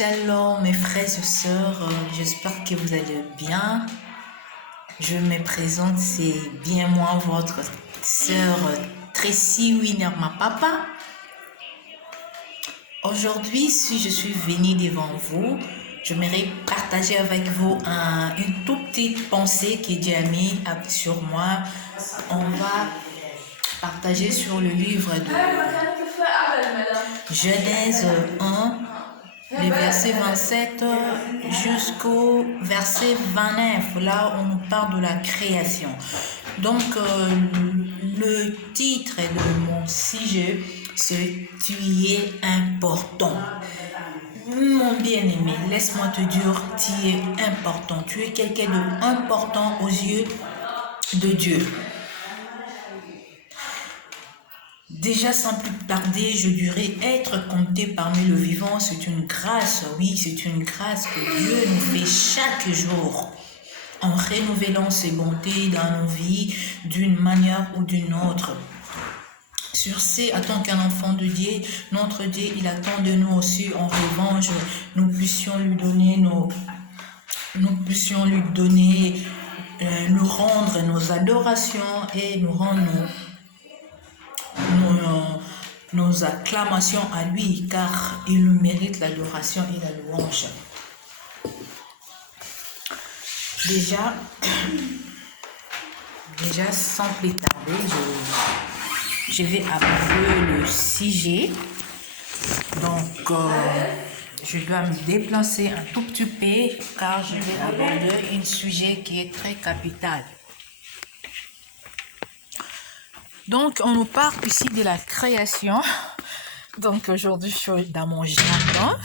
Shalom mes frères et sœurs, j'espère que vous allez bien. Je me présente, c'est bien moi, votre sœur Tracy Winner, ma papa. Aujourd'hui, si je suis venue devant vous, j'aimerais partager avec vous une toute petite pensée que Dieu a mis sur moi. On va partager sur le livre de Genèse 1, les versets 27 jusqu'au verset 29. Là, on nous parle de la création. Donc, le titre de mon sujet, c'est « Tu es important ». Mon bien-aimé, laisse-moi te dire, tu es important. Tu es quelqu'un d'important aux yeux de Dieu. Déjà, sans plus tarder, je dirais être compté parmi le vivant, c'est une grâce, oui, c'est une grâce que Dieu nous fait chaque jour, en renouvelant ses bontés dans nos vies d'une manière ou d'une autre. Sur ce, en tant qu'un enfant de Dieu, notre Dieu, il attend de nous aussi en revanche, nous puissions lui donner nous rendre nos adorations et nous rendre nos acclamations à lui, car il mérite l'adoration et la louange. Déjà sans plus tarder, je vais aborder le sujet. Donc, je dois me déplacer un tout petit peu, car je vais aborder un sujet qui est très capital. Donc, on nous parle ici de la création. Donc, aujourd'hui, je suis dans mon jardin.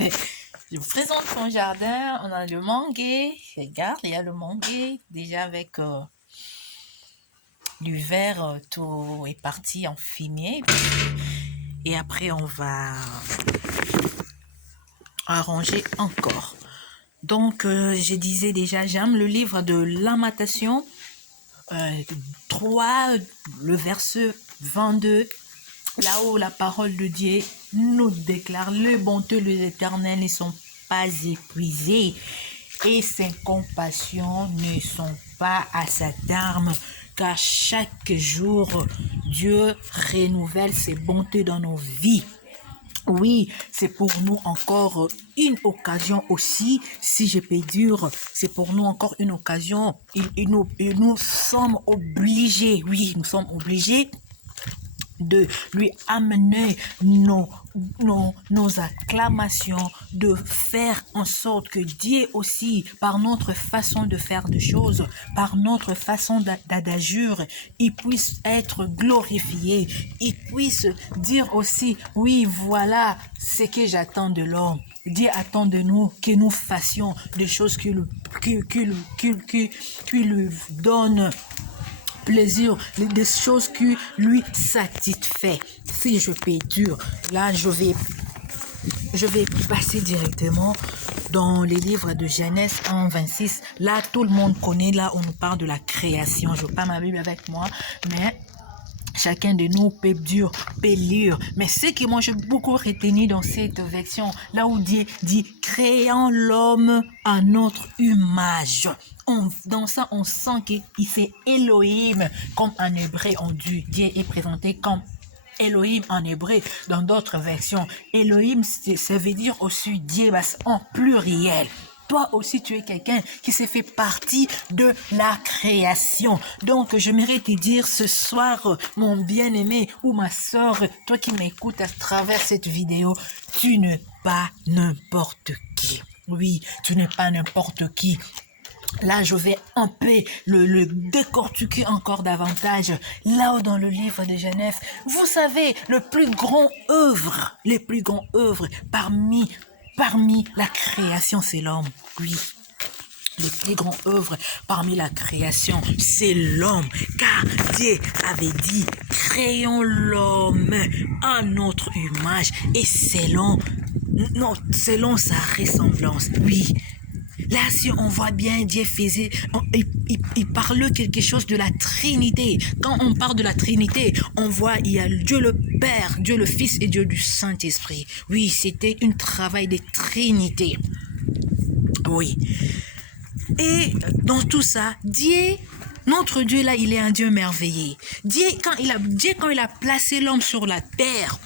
Je vous présente mon jardin. On a le manguier. Regarde, il y a le manguier. Déjà avec l'hiver, tout est parti en fumier. Et après, on va arranger encore. Donc, je disais déjà, j'aime le livre de Lamentation. 3, le verset 22, là où la parole de Dieu nous déclare: les bontés de l'Éternel ne sont pas épuisées et ses compassions ne sont pas à sa terme, car chaque jour Dieu renouvelle ses bontés dans nos vies. Oui, c'est pour nous encore une occasion aussi, si je peux dire, c'est pour nous encore une occasion. Nous sommes obligés, oui, nous sommes obligés de lui amener nos acclamations, de faire en sorte que Dieu aussi, par notre façon de faire des choses, par notre façon d'agir, il puisse être glorifié, il puisse dire aussi: oui, voilà ce que j'attends de l'homme. Dieu attend de nous que nous fassions des choses qui lui donnent plaisir, des choses qui lui satisfait. Si je peux dire, là je vais passer directement dans les livres de Genèse 1, 26. Là, tout le monde connaît, là on nous parle de la création. Je n'ai pas ma Bible avec moi, mais chacun de nous peut lire. Mais ce que moi j'ai beaucoup retenu dans cette version, là où Dieu dit: créant l'homme à notre image. Dans ça, on sent qu'il c'est Elohim, comme en hébreu on dit. Dieu est présenté comme Elohim en hébreu. Dans d'autres versions, Elohim, ça veut dire aussi Dieu en pluriel. Toi aussi, tu es quelqu'un qui s'est fait partie de la création. Donc, j'aimerais te dire ce soir, mon bien-aimé ou ma soeur, toi qui m'écoutes à travers cette vidéo, tu n'es pas n'importe qui. Oui, tu n'es pas n'importe qui. Là, je vais un peu le décortiquer encore davantage. Là-haut dans le livre de Genèse, vous savez, les plus grandes œuvres parmi la création, c'est l'homme. Oui, les plus grandes œuvres parmi la création, c'est l'homme. Car Dieu avait dit: créons l'homme à notre image et selon sa ressemblance. Oui. Là, si on voit bien, Dieu faisait, il parle quelque chose de la Trinité. Quand on parle de la Trinité, on voit il y a Dieu le Père, Dieu le Fils et Dieu du Saint-Esprit. Oui, c'était un travail de Trinité. Oui. Et dans tout ça, notre Dieu là, il est un Dieu merveilleux. Dieu, quand il a placé l'homme sur la terre,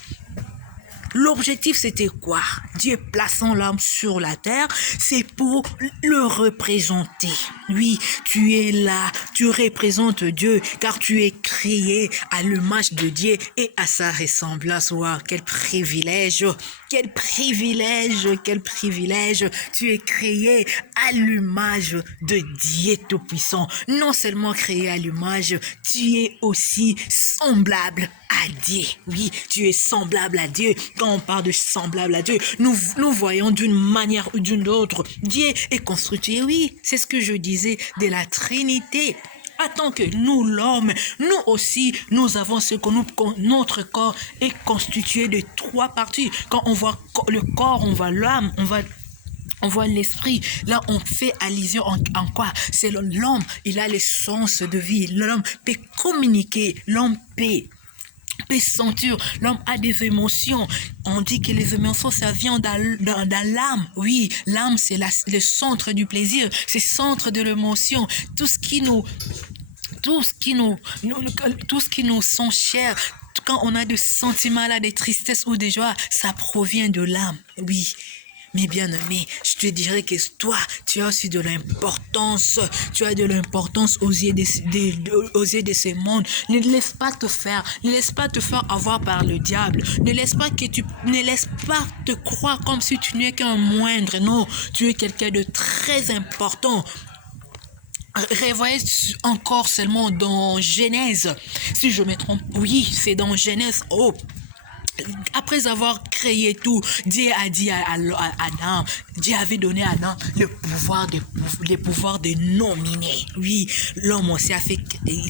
l'objectif, c'était quoi? Dieu plaçant l'homme sur la terre, c'est pour le représenter. Oui, tu es là, tu représentes Dieu, car tu es créé à l'image de Dieu et à sa ressemblance. Wow, quel privilège! Quel privilège, quel privilège. Tu es créé à l'image de Dieu Tout-Puissant. Non seulement créé à l'image, tu es aussi semblable à Dieu. Oui, tu es semblable à Dieu. Quand on parle de semblable à Dieu, nous voyons d'une manière ou d'une autre. Dieu est constitué, oui, c'est ce que je disais, de la Trinité. Attends que nous, l'homme, nous aussi, nous avons ce que notre corps est constitué de 3 parties. Quand on voit le corps, on voit l'âme, on voit l'esprit. Là, on fait allusion en quoi? C'est l'homme, il a l'essence de vie. L'homme peut communiquer, l'homme peut sentir, l'homme a des émotions. On dit que les émotions, ça vient dans l'âme. Oui, l'âme, c'est le centre du plaisir, c'est le centre de l'émotion. Tout ce qui nous sont chers, quand on a des sentiments là, des tristesses ou des joies, ça provient de l'âme. Oui. Mais bien aimé, je te dirais que toi, tu as aussi de l'importance. Tu as de l'importance aux yeux de ce monde. Ne laisse pas te faire avoir par le diable. Ne laisse pas te croire comme si tu n'es qu'un moindre. Non, tu es quelqu'un de très important. Revoyez encore seulement dans Genèse. Si je me trompe, oui, c'est dans Genèse. Oh. Après avoir créé tout, Dieu a dit à Adam, Dieu avait donné à Adam le pouvoir de nominer. Oui, l'homme aussi il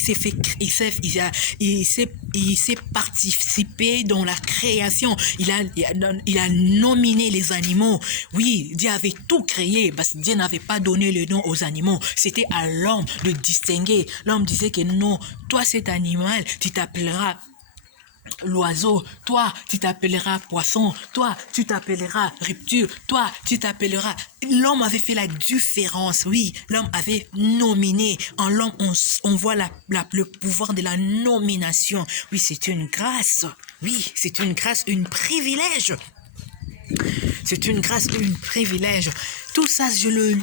s'est participé dans la création. Il a nominé les animaux. Oui, Dieu avait tout créé parce que Dieu n'avait pas donné le nom aux animaux. C'était à l'homme de distinguer. L'homme disait que non, toi cet animal, tu t'appelleras l'oiseau, toi tu t'appelleras poisson, toi tu t'appelleras reptile, toi tu t'appelleras. L'homme avait fait la différence, oui, l'homme avait nominé. En l'homme on voit le pouvoir de la nomination. Oui, c'est une grâce, oui, c'est une grâce, un privilège. C'est une grâce, un privilège. Tout ça, je l'ai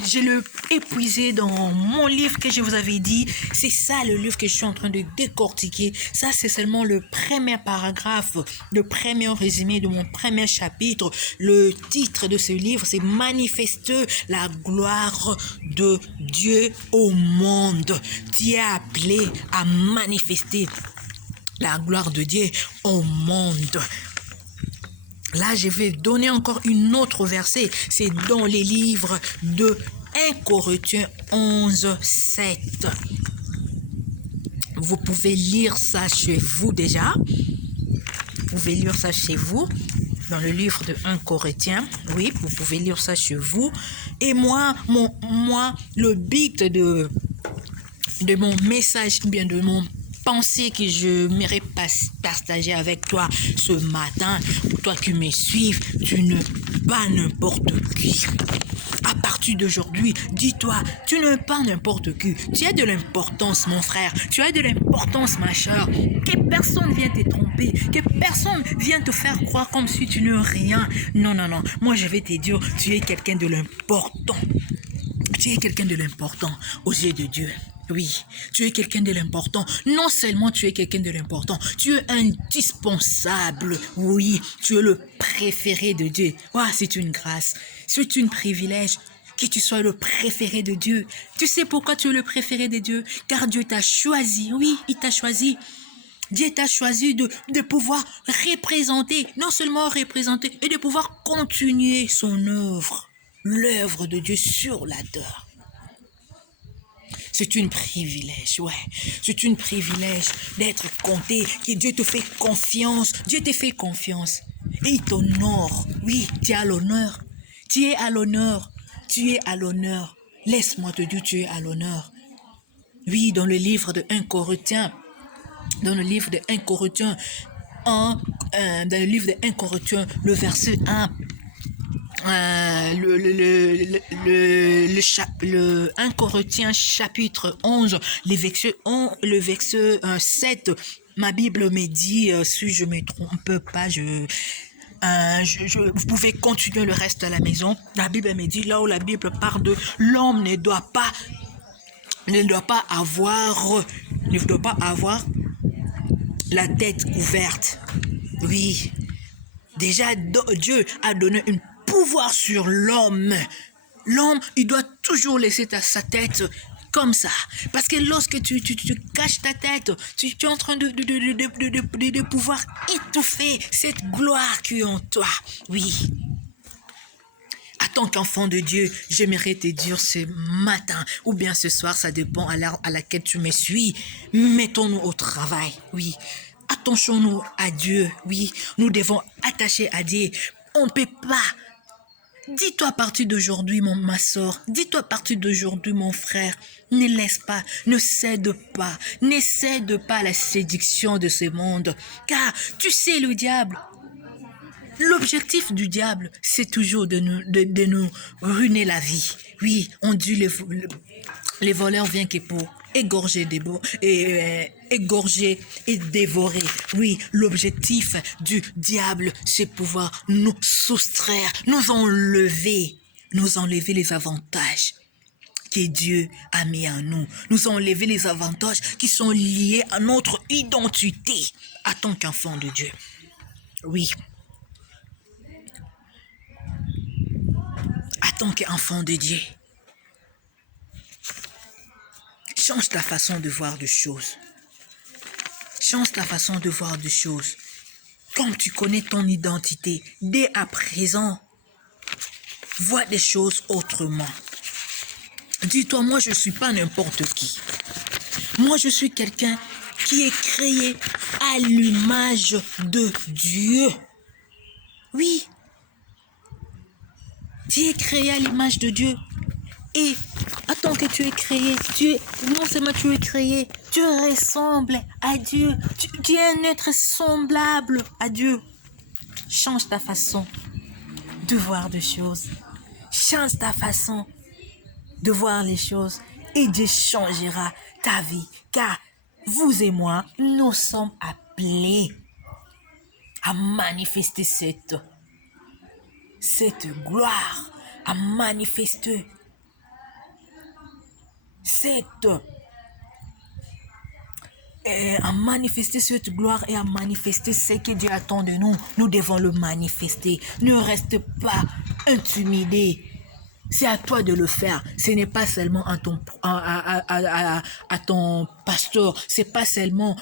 épuisé dans mon livre que je vous avais dit. C'est ça le livre que je suis en train de décortiquer. Ça, c'est seulement le premier paragraphe, le premier résumé de mon premier chapitre. Le titre de ce livre, c'est « Manifester la gloire de Dieu au monde ». Dieu est appelé à manifester la gloire de Dieu au monde. Là, je vais donner encore une autre verset. C'est dans les livres de 1 Corinthiens 11, 7. Vous pouvez lire ça chez vous déjà. Vous pouvez lire ça chez vous. Dans le livre de 1 Corinthiens. Oui, vous pouvez lire ça chez vous. Et moi, le but de mon message, ou bien de mon pensée que je m'aimerais partager avec toi ce matin, pour toi qui me suives, tu ne pas n'importe qui. À partir d'aujourd'hui, dis-toi, tu n'es pas n'importe qui. Tu as de l'importance, mon frère. Tu as de l'importance, ma soeur. Que personne vienne te tromper. Que personne vienne te faire croire comme si tu n'es rien. Non, non, non. Moi, je vais te dire, tu es quelqu'un de l'important. Tu es quelqu'un de l'important aux yeux de Dieu. Oui, tu es quelqu'un de l'important. Non seulement tu es quelqu'un de l'important, tu es indispensable. Oui, tu es le préféré de Dieu. Ouais, c'est une grâce, c'est un privilège que tu sois le préféré de Dieu. Tu sais pourquoi tu es le préféré de Dieu? Car Dieu t'a choisi. Oui, il t'a choisi. Dieu t'a choisi de pouvoir représenter, non seulement représenter, et de pouvoir continuer son œuvre, l'œuvre de Dieu sur la terre. C'est un privilège, ouais. C'est un privilège d'être compté, que Dieu te fait confiance. Dieu te fait confiance. Et il t'honore. Oui, tu es à l'honneur. Tu es à l'honneur. Tu es à l'honneur. Laisse-moi te dire, tu es à l'honneur. Oui, dans le livre de 1 Corinthiens, dans le livre de 1 Corinthiens, dans le livre de 1 Corinthiens, le verset 1, le 1 Corinthiens chapitre 11, le verset 7, ma Bible me dit, si je me trompe pas, vous pouvez continuer le reste à la maison. La Bible me dit, là où la Bible parle de l'homme ne doit pas avoir la tête ouverte. Oui, déjà Dieu a donné un pouvoir sur l'homme. L'homme, il doit toujours laisser sa tête comme ça. Parce que lorsque tu caches ta tête, tu es en train de pouvoir étouffer cette gloire qui est en toi. Oui. En tant qu'enfant de Dieu, j'aimerais te dire ce matin, ou bien ce soir, ça dépend à l'heure à laquelle tu me suis. Mettons-nous au travail, oui. Attachons-nous à Dieu, oui. Nous devons attacher à Dieu. On ne peut pas. Dis-toi à partir d'aujourd'hui, ma soeur, dis-toi à partir d'aujourd'hui, mon frère, ne laisse pas, ne cède pas à la séduction de ce monde. Car tu sais, le diable, l'objectif du diable, c'est toujours de nous ruiner la vie. Oui, on dit les voleurs viennent que pour égorger, égorger et dévorer. Oui, l'objectif du diable, c'est pouvoir nous soustraire, nous enlever les avantages que Dieu a mis en nous. Nous enlever les avantages qui sont liés à notre identité en tant qu'enfant de Dieu. Oui. En tant qu'enfant de Dieu, change ta façon de voir les choses. Change ta façon de voir les choses. Comme tu connais ton identité, dès à présent, vois des choses autrement. Dis-toi, moi je ne suis pas n'importe qui. Moi je suis quelqu'un qui est créé à l'image de Dieu. Oui. Tu es créé à l'image de Dieu. Et attends que tu es créé, non seulement tu es créé, tu ressembles à Dieu. Tu es un être semblable à Dieu. Change ta façon de voir les choses. Change ta façon de voir les choses et Dieu changera ta vie. Car vous et moi, nous sommes appelés à manifester cette gloire, à manifester cette gloire et à manifester ce que Dieu attend de nous. Nous devons le manifester. Ne reste pas intimidé. C'est à toi de le faire. Ce n'est pas seulement à ton pasteur. C'est pas seulement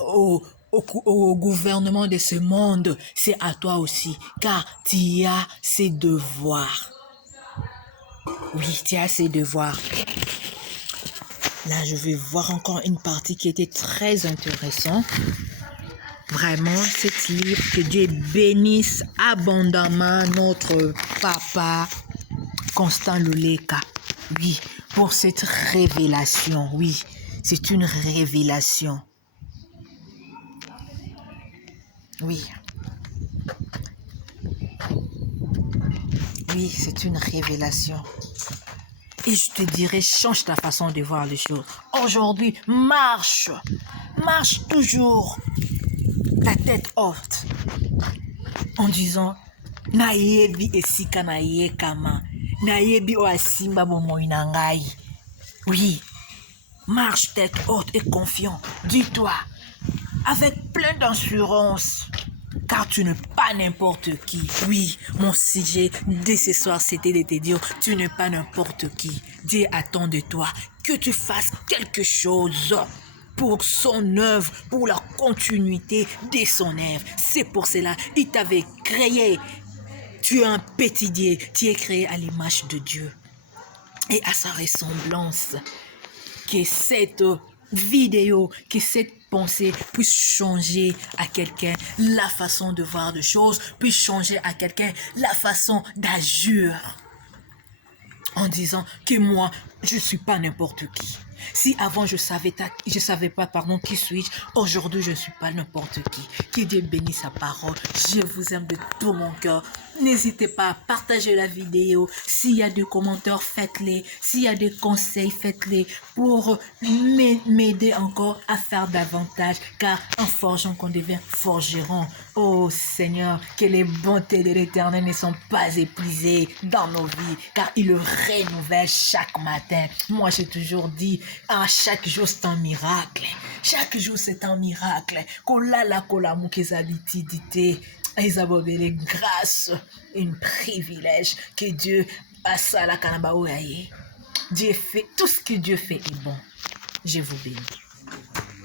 au gouvernement de ce monde. C'est à toi aussi. Car tu as ses devoirs. Oui, tu as ses devoirs. Là, je vais voir encore une partie qui était très intéressante. Vraiment, cet livre, que Dieu bénisse abondamment notre papa Constant Luleka. Oui, pour cette révélation. Oui, c'est une révélation. Oui. Oui, c'est une révélation. Et je te dirais, change ta façon de voir les choses. Aujourd'hui, marche toujours la tête haute en disant nayebi esika na yekama nayebi o asimba bomoi na ngai. Oui, marche tête haute et confiant. Dis-toi avec plein d'assurance. Car tu n'es pas n'importe qui. Oui, mon sujet dès ce soir, c'était de te dire, tu n'es pas n'importe qui. Dieu attend de toi que tu fasses quelque chose pour son œuvre, pour la continuité de son œuvre. C'est pour cela qu'il t'avait créé. Tu es un petit Dieu, tu es créé à l'image de Dieu et à sa ressemblance. Que cette vidéo, que cette pensée puisse changer à quelqu'un la façon de voir les choses, puisse changer à quelqu'un la façon d'agir. En disant que moi, je ne suis pas n'importe qui. Si avant je savais pas, pardon, qui suis-je, aujourd'hui je ne suis pas n'importe qui. Que Dieu bénisse sa parole. Je vous aime de tout mon cœur. N'hésitez pas à partager la vidéo. S'il y a des commentaires, faites-les. S'il y a des conseils, faites-les pour m'aider encore à faire davantage. Car en forgeant qu'on devient forgeron. Oh Seigneur, que les bontés de l'Éternel ne sont pas épuisées dans nos vies. Car il le renouvelle chaque matin. Moi j'ai toujours dit, chaque jour c'est un miracle. Chaque jour c'est un miracle. Kolala kolamu kezabitidite. Isabelle, grâce, un privilège que Dieu a ça la kanaba oyaye. Dieu fait, tout ce que Dieu fait est bon. Je vous bénis.